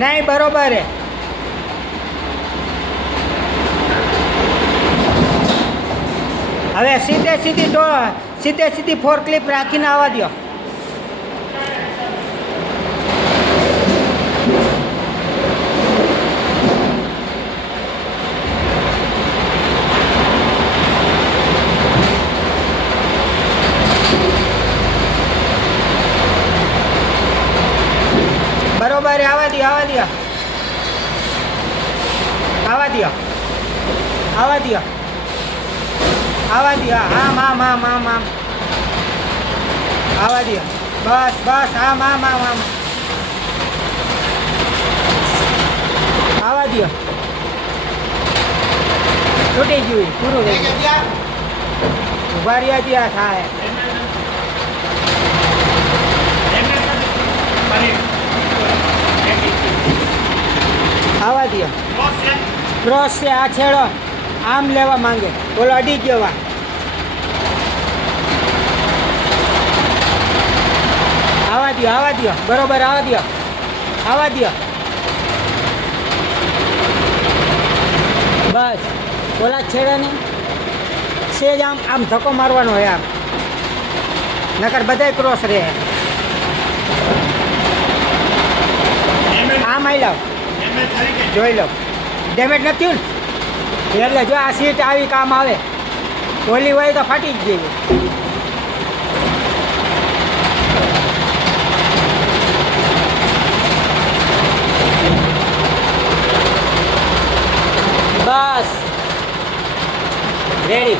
નહીં બરોબર હે. હવે સીધે સીધી ફોર ક્લિપ રાખીને આવવા દો. બરોબર આવવા દો આમ આવવા દો. બસ આમ આવવા દો. છૂટી ગયું પૂરું થઈ ગયું. ઉભા રહ્યા ત્યાં થાય. આવવા દો. ક્રોસ છે આ છેડો આમ લેવા માંગે, બોલો અડી ગયો. આવવા દો બરોબર આવવા દો. બસ બોલા છેડાને સેજ આમ ધક્કો મારવાનો હોય આમ, નકર બધાય ક્રોસ રહે. આમ આવી લાવ જોઈ લો. ડેમેજ નથી ને એટલે જો આ સીટ આવી કામ આવે, ઓલી હોય તો ફાટી જ ગઈ. બસ રેડી.